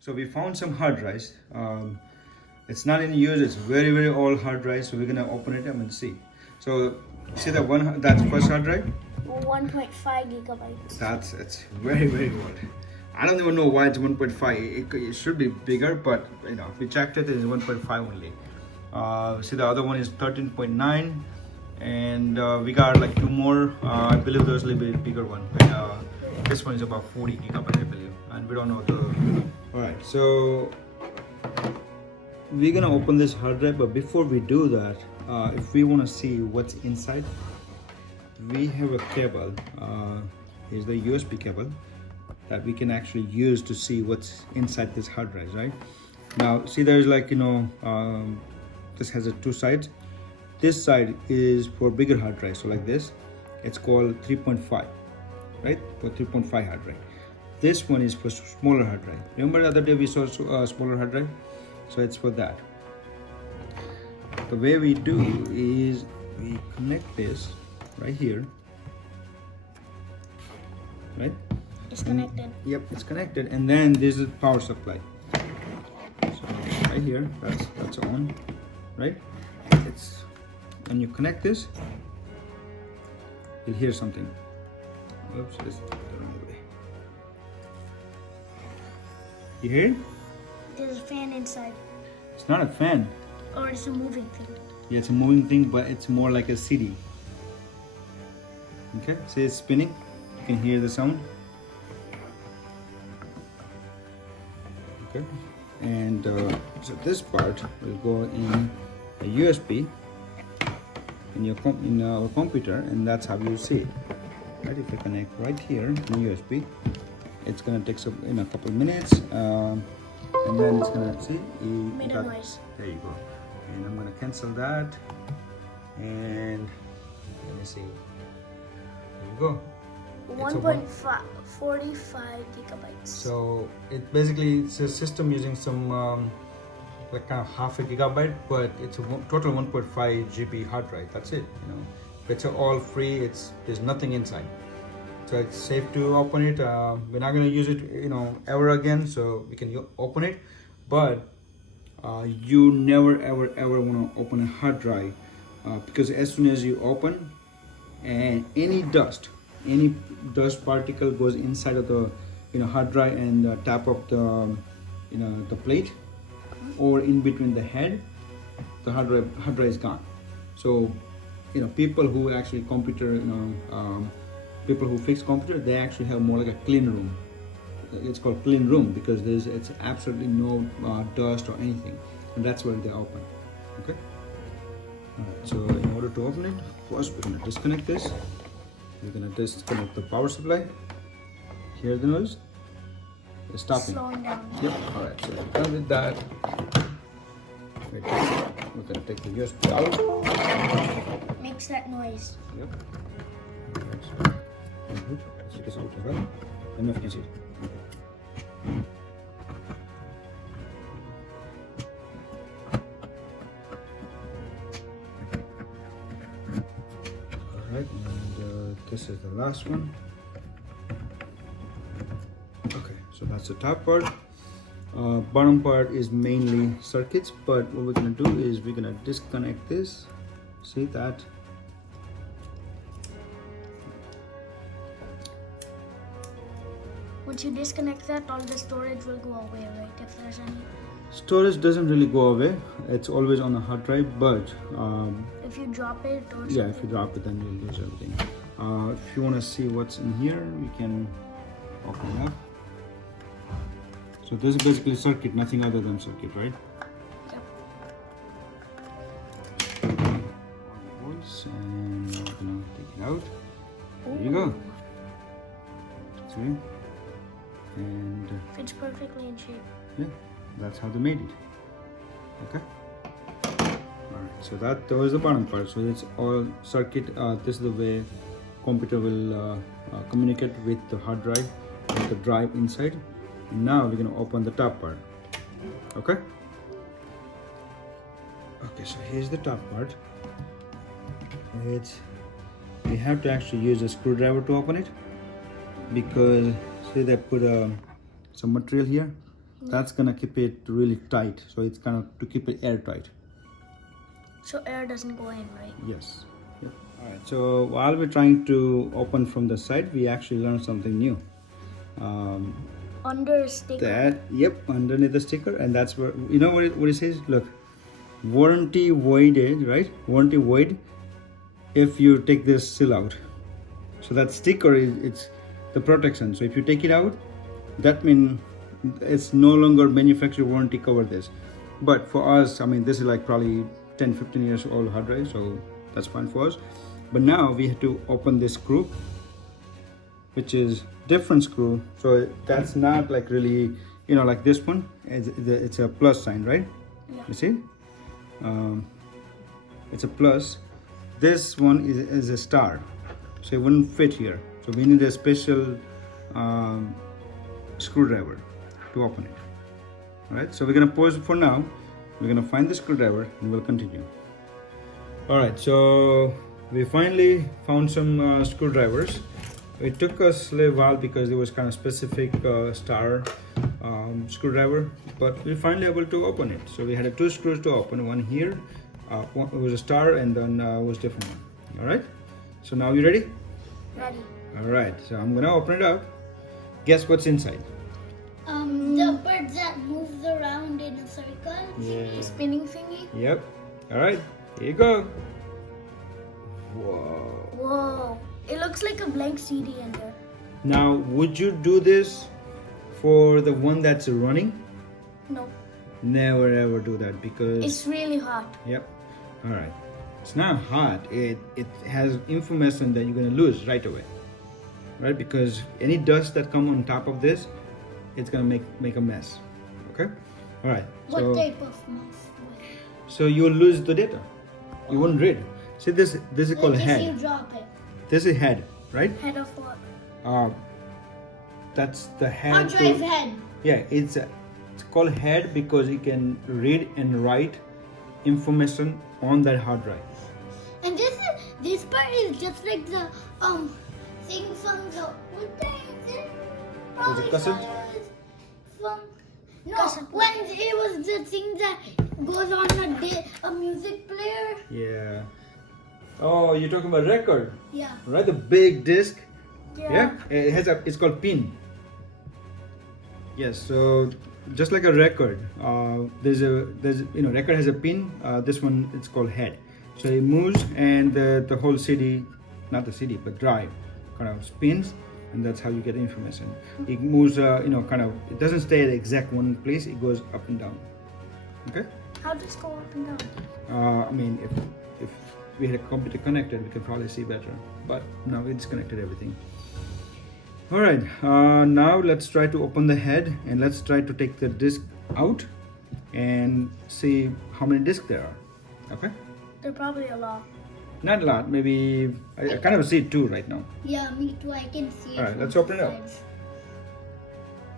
So we found some hard drives. It's not in use. It's very very old hard drive. So we're gonna open it up and see. So see that one, that's first hard drive. 1.5 gigabytes. That's it's very very old. I don't even know why it's 1.5. It should be bigger, but you know we checked it. It's 1.5 only. See the other one is 13.9, and we got like two more. I believe there's a little bit bigger one. But, this one is about 40 gigabyte, I believe, and we don't know the. All right, so we're gonna open this hard drive, but before we do that, if we want to see what's inside, we have a cable. Here's the USB cable that we can actually use to see what's inside this hard drive, right? Now, see, there's like, you know, this has two sides. This side is for bigger hard drive, so like this, it's called 3.5, right? For 3.5 hard drive. This one is for smaller hard drive. Remember the other day we saw smaller hard drive? So it's for that. The way we do is we connect this right here, right? It's connected. Yep, it's connected, and then this is power supply. So right here, that's on, right? It's when you connect this, you'll hear something. Oops, it's the wrong way. You hear it? There's a fan inside. It's not a fan. Or it's a moving thing. Yeah, it's a moving thing, but it's more like a CD. Okay, see it's spinning. You can hear the sound. Okay, and so this part will go in a USB in our computer, and that's how you see it. Right, if you connect right here in USB, it's gonna take some in a couple minutes, and then it's gonna see. Made a noise. There you go. And I'm gonna cancel that, and let me see. There you go. 1.45 gigabytes. So it basically it's a system using some like kind of half a gigabyte, but it's a total 1.5 GB hard drive. That's it. You know, it's all free. There's nothing inside, so it's safe to open it. We're not gonna use it, you know, ever again. So we can open it, but you never ever want to open a hard drive because as soon as you open, and any dust particle goes inside of the, you know, hard drive and the top of the, you know, the plate or in between the head, the hard drive is gone. So, you know, people who actually computer, you know, people who fix computer, they actually have more like a clean room. It's called clean room because it's absolutely no dust or anything, and that's where they open. Okay. All right, so in order to open it, first we're gonna disconnect this. We're gonna disconnect the power supply. Hear the noise? It's stopping. Slowing down. Yep. All right. So we're done with that. We're gonna take the USB out. Makes that noise. Yep. Good. Take this out as well. Let me know if you can see it. Alright, and this is the last one. Okay, so that's the top part. Bottom part is mainly circuits, but what we're gonna do is we're gonna disconnect this. See that? Once you disconnect that, all the storage will go away, right? If there's any. Storage doesn't really go away. It's always on the hard drive, but If you drop it or something. yeah, if you drop it, then you'll lose everything. If you want to see what's in here, we can open it up. So this is basically circuit, nothing other than circuit, right? Yep. And we're gonna take it out. There you go. See? And Fits perfectly in shape. yeah, that's how they made it. Okay. Alright, so that was the bottom part. So it's all circuit. This is the way computer will communicate with the hard drive, with the drive inside. And now we're gonna open the top part. Okay. Okay, so here's the top part. We have to actually use a screwdriver to open it because see they put some material here. That's gonna keep it really tight. So it's kind of to keep it airtight. So air doesn't go in, right? Yes. Yep. All right. So while we're trying to open from the side, we actually learned something new. Under a sticker. Underneath the sticker, and that's where you know what it says. Look, warranty voided, right? Warranty void if you take this seal out. So that sticker is it's the protection. So if you take it out, that means it's no longer manufacturer warranty cover this. But for us, I mean, this is like probably 10-15 years old hard drive, so that's fine for us. But now we have to open this screw, which is different screw. So that's not like really, you know, like this one. It's a plus sign, right? Yeah. You see, it's a plus. This one is a star, so it wouldn't fit here. So we need a special screwdriver to open it. All right. So we're gonna pause for now. We're gonna find the screwdriver and we'll continue. All right. So we finally found some screwdrivers. It took us a little while because there was kind of specific star screwdriver, but we finally able to open it. So we had two screws to open. One here, one, it was a star, and then was different one. All right. So now you ready? Ready. All right. So I'm gonna open it up. Guess what's inside? The bird that moves around in a circle. The spinning thingy. Yep. All right. Here you go. Whoa. Whoa. It looks like a blank CD in there. Now, would you do this for the one that's running? No. Never ever do that because It's really hot. Yep. All right. It's not hot. It has information that you're gonna lose right away, right? Because any dust that come on top of this, it's gonna make a mess. Okay. All right. What type of mess? So you'll lose the data. You won't read. See this is called Like if you head. drop it. This is head, right? Head of what? That's the head. Hard drive head. Yeah, it's called head because it can read and write information on that hard drive. And this part is just like the thing from the what time is it? Probably cassette? From no, Cassette. when it was the thing that goes on a music player. Yeah. Oh, you're talking about record, Yeah. right? The big disc. Yeah. It has it's called pin. Yes. So just like a record, there's record has a pin. This one it's called head. So it moves and the whole CD, not the CD, but drive, kind of spins, and that's how you get information. It moves, kind of. It doesn't stay at the exact one place. It goes up and down. Okay. How does it go up and down? I mean, if we had a computer connected, we could probably see better. But now we disconnected everything. All right. Now let's try to open the head and let's try to take the disc out and see how many discs there are. Okay. There are probably a lot. Not a lot. Maybe I kind of see two right now. Yeah, me too. I can see it. All right, from let's open it up. sides.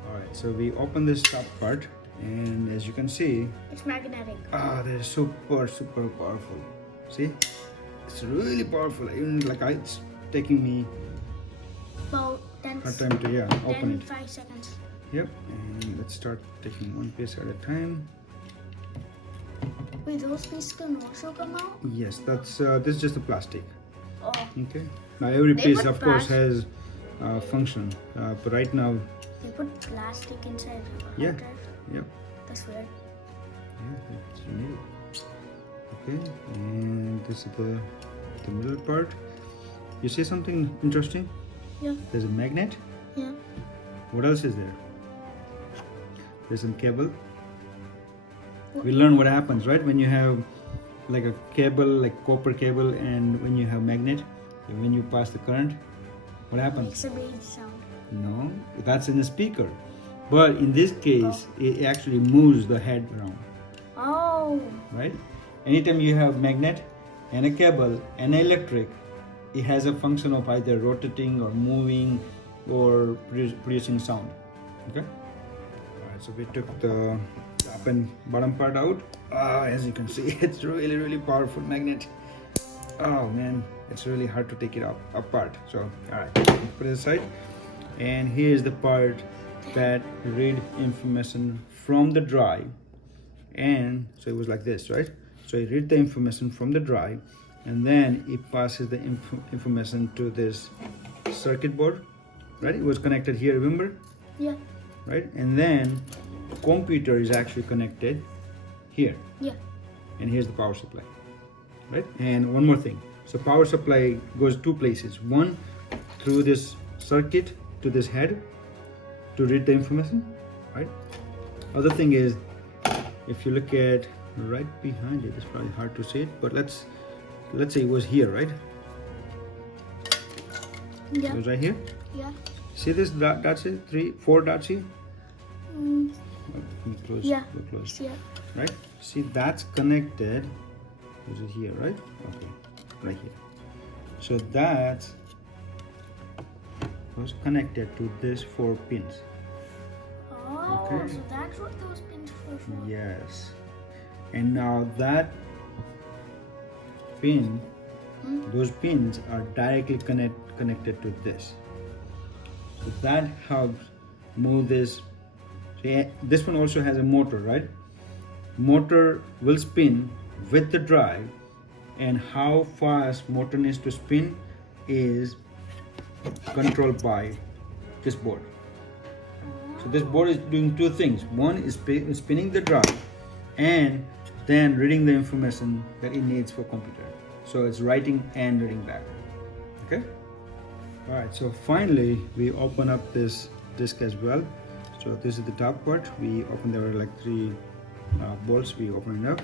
All right. So we open this top part, and as you can see, It's magnetic. they're super powerful. See, it's really powerful. Even it's taking me About 10, a time to open 10 it. 5 seconds. Yep. And let's start taking one piece at a time. Wait, those pieces can also come out? Yes, that's this is just the plastic. Oh. Okay. Now every They piece, put of course, plas- has function. But right now, They put plastic inside the hard Yeah. drive. yep. That's weird. Yeah, that's neat. Okay, and this is the middle part. You see something interesting? Yeah. There's a magnet. Yeah. What else is there? There's some cable. We learn what happens, right? When you have like a cable, like copper cable, and when you have magnet, and when you pass the current, what happens? Makes a beat sound. No, that's in the speaker. But in this case, it actually moves the head around, Oh. right? Anytime you have magnet and a cable and electric, it has a function of either rotating or moving or producing sound. Okay. All right. So we took the top and bottom part out. As you can see, it's really powerful magnet. Oh man, it's really hard to take it apart. So all right, put it aside. And here is the part that read information from the drive, and so it was like this, right? So it read the information from the drive, and then it passes the information to this circuit board, right? It was connected here, remember? Yeah. Right? And then the computer is actually connected here, Yeah. and here's the power supply, right? And one more thing, so power supply goes two places. One, through this circuit to this head to read the information, right? Other thing is, if you look at right behind it, it's probably hard to see it, but let's say it was here, right? Yeah. It was right here. Yeah. See this dots here, 3-4 dots here. Mm, Close, yeah. go close. Yeah. Right? See, that's connected. Is it here, right? Okay, right here. So that was connected to these 4 pins. Oh, Okay. so that's what those pins were for. Yes. And now that pin, those pins are directly connected to this. So that helps move this. See, this one also has a motor, right? Motor will spin with the drive, and how fast motor needs to spin is controlled by this board. So this board is doing two things. One is spinning the drive and then reading the information that it needs for computer. So it's writing and reading back. Okay? Alright, so finally we open up this disk as well. So this is the top part. We open, there were like 3 bolts. We open it up,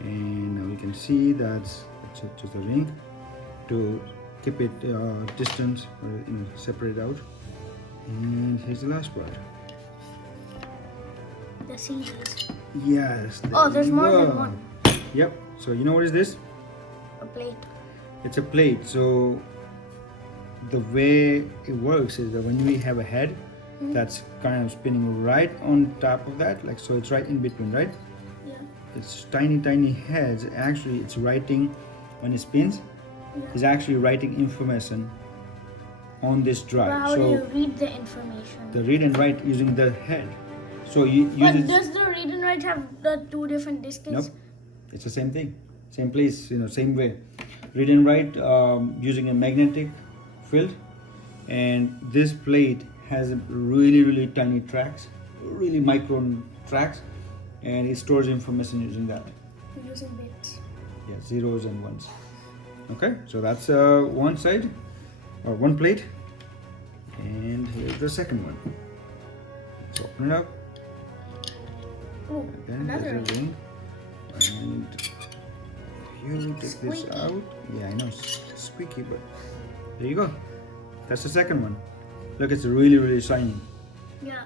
and now we can see that's just a ring to keep it distance or separate out. And here's the last part. The CDs. Yes. Oh, there's you more go. than one. Yep. So you know what is this? A plate. It's a plate. So the way it works is that when we have a head that's kind of spinning right on top of that, like so, it's right in between, right? Yeah. It's tiny heads. Actually, it's writing when it spins. Yeah. It's actually writing information on this drive. But how so do you read the information? the read and write using the head. So you But use it. does the read and write have the 2 different disks? Nope, it's the same thing, same place, same way. Read and write using a magnetic field, and this plate has really tiny tracks, really micron tracks, and it stores information using that. We're using bits. Yeah, zeros and ones. Okay, so that's one side or one plate, and here's the second one. Let's open it up. Oh, Again, another there's a ring. ring. And you take this Squeaky. out. Yeah, I know it's squeaky, but there you go. That's the second one. Look, it's really shiny. Yeah,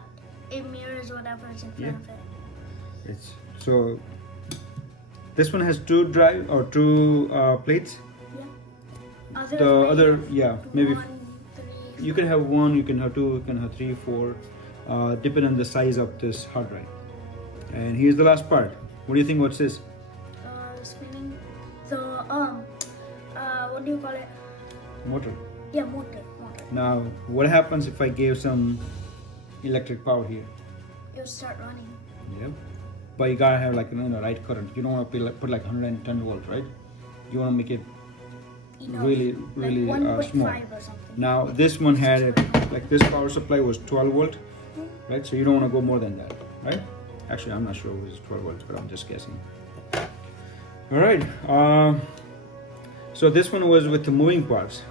it mirrors whatever's in front Yeah. of it. It's so. This one has 2 drive or 2 plates. Yeah. Others The may other, have yeah, maybe 1, 3. you can have 1, you can have 2, you can have 3, 4, depending on the size of this hard drive. And here's the last part. What do you think? What's this? Spinning. The what do you call it? Motor. Yeah, motor. Now, what happens if I gave some electric power here? It'll start running. Yep. But you gotta have like right current. You don't want to put like 110 volt, right? You want to make it Enough. really like 1.5 small. or something. Now this one had like this power supply was 12 volt, right? So you don't want to go more than that, right? Actually, I'm not sure it was 12 volts, but I'm just guessing. All right. So this one was with the moving parts.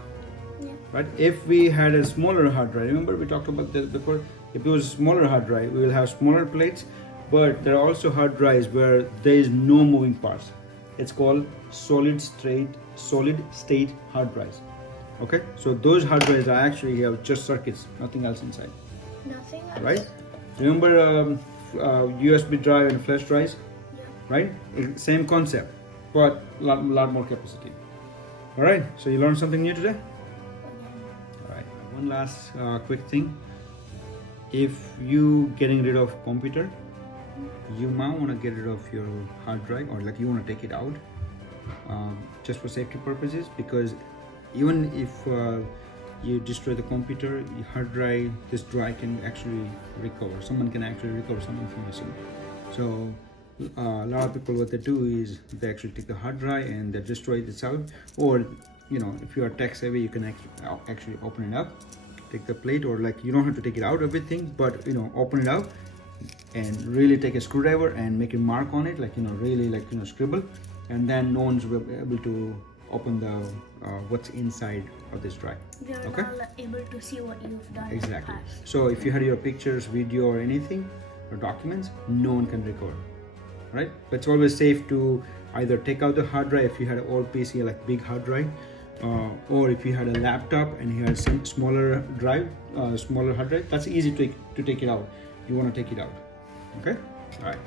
Yeah. Right? If we had a smaller hard drive, remember we talked about this before. If it was a smaller hard drive, we will have smaller plates, but there are also hard drives where there is no moving parts. It's called solid state hard drives. Okay, so those hard drives are actually have just circuits, nothing else inside. Nothing else. Right? Remember USB drive and flash drives, Yeah. right? Same concept, but lot more capacity. All right, so you learned something new today. All right, one last quick thing. If you getting rid of computer, you might want to get rid of your hard drive, or like you want to take it out just for safety purposes, because even if you destroy the computer, your hard drive, this drive can actually recover. Someone can actually recover some information. So a lot of people, what they do is they actually take the hard drive and they destroy this out. Or if you are tech savvy, you can actually open it up, take the plate, or like you don't have to take it out everything, but open it up and really take a screwdriver and make a mark on it, like really like scribble, and then no one's will be able to open the what's inside of this drive. We are Okay. not able to see what you've done. Exactly. In the past. So if you had your pictures, video, or anything, or documents, no one can recover, right? But it's always safe to either take out the hard drive if you had an old PC, like big hard drive, or if you had a laptop and you had some smaller drive, smaller hard drive. That's easy to take it out. You want to take it out, okay? All right.